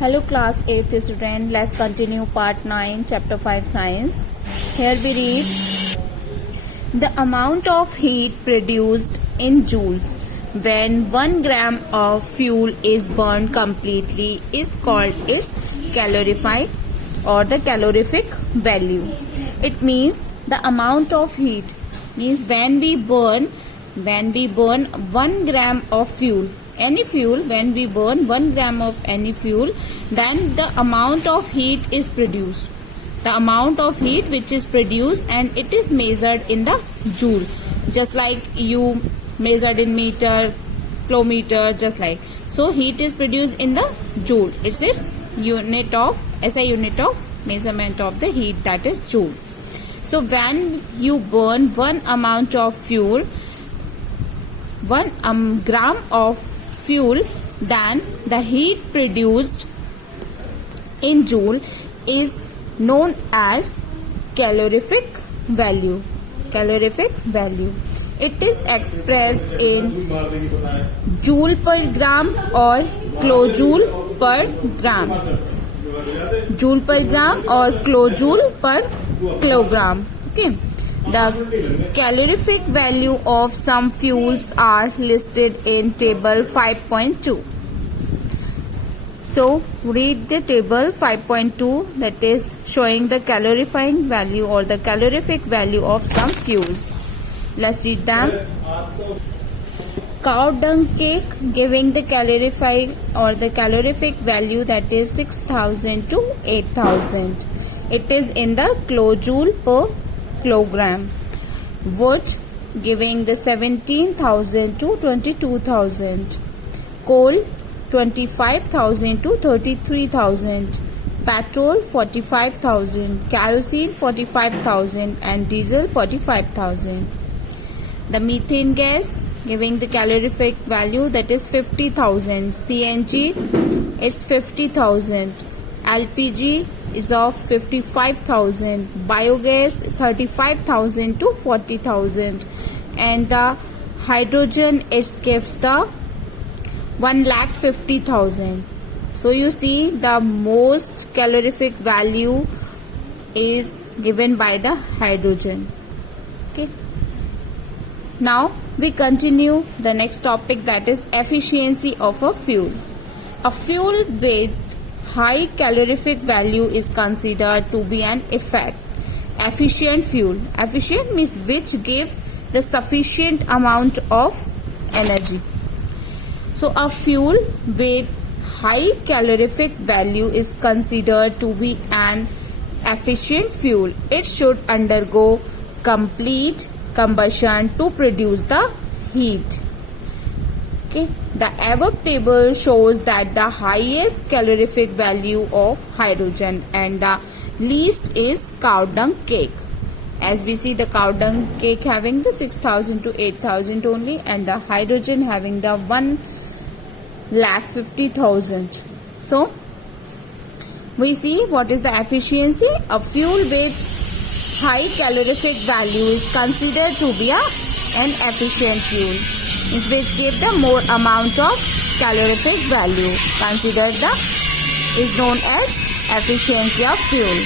Hello class 8th student, let's continue part 9 chapter 5 science. Here we read the amount of heat produced in joules when 1 gram of fuel is burned completely is called its calorific or the calorific value. It means the amount of heat means when we burn 1 gram of fuel, any fuel, when we burn 1 gram of any fuel, then the amount of heat is produced. The amount of heat which is produced, and it is measured in the joule. Just like you measured in meter, kilometer, just like. So heat is produced in the joule. It's its unit of, SI unit of measurement of the heat, that is joule. So when you burn one amount of fuel, 1 gram of fuel, then the heat produced in joule is known as calorific value. Calorific value. It is expressed in joule per gram or kilojoule per gram. Joule per gram or kilojoule per kilogram. Okay. The calorific value of some fuels are listed in table 5.2. So read the table 5.2, that is showing the calorifying value or the calorific value of some fuels. Let's read them. Cow dung cake giving the calorifying or the calorific value, that is 6,000 to 8,000. It is in the kilojoule per kilogram. Wood giving the 17,000 to 22,000. Coal 25,000 to 33,000. Petrol 45,000. Kerosene 45,000 and diesel 45,000. The methane gas giving the calorific value, that is 50,000. CNG is 50,000. LPG is of 55,000. Biogas 35,000 to 40,000. And the hydrogen, it gives the 1,50,000. So you see the most calorific value is given by the hydrogen. Okay. Now we continue the next topic, that is efficiency of a fuel. A fuel with high calorific value is considered to be an efficient fuel. Efficient means which give the sufficient amount of energy. So a fuel with high calorific value is considered to be an efficient fuel. It should undergo complete combustion to produce the heat. Okay. The above table shows that the highest calorific value of hydrogen and the least is cow dung cake. As we see, the cow dung cake having the 6,000 to 8,000 only, and the hydrogen having the 1,50,000. So we see what is the efficiency. A fuel with high calorific value is considered to be an efficient fuel, which give the more amount of calorific value. Considered is known as efficiency of fuel.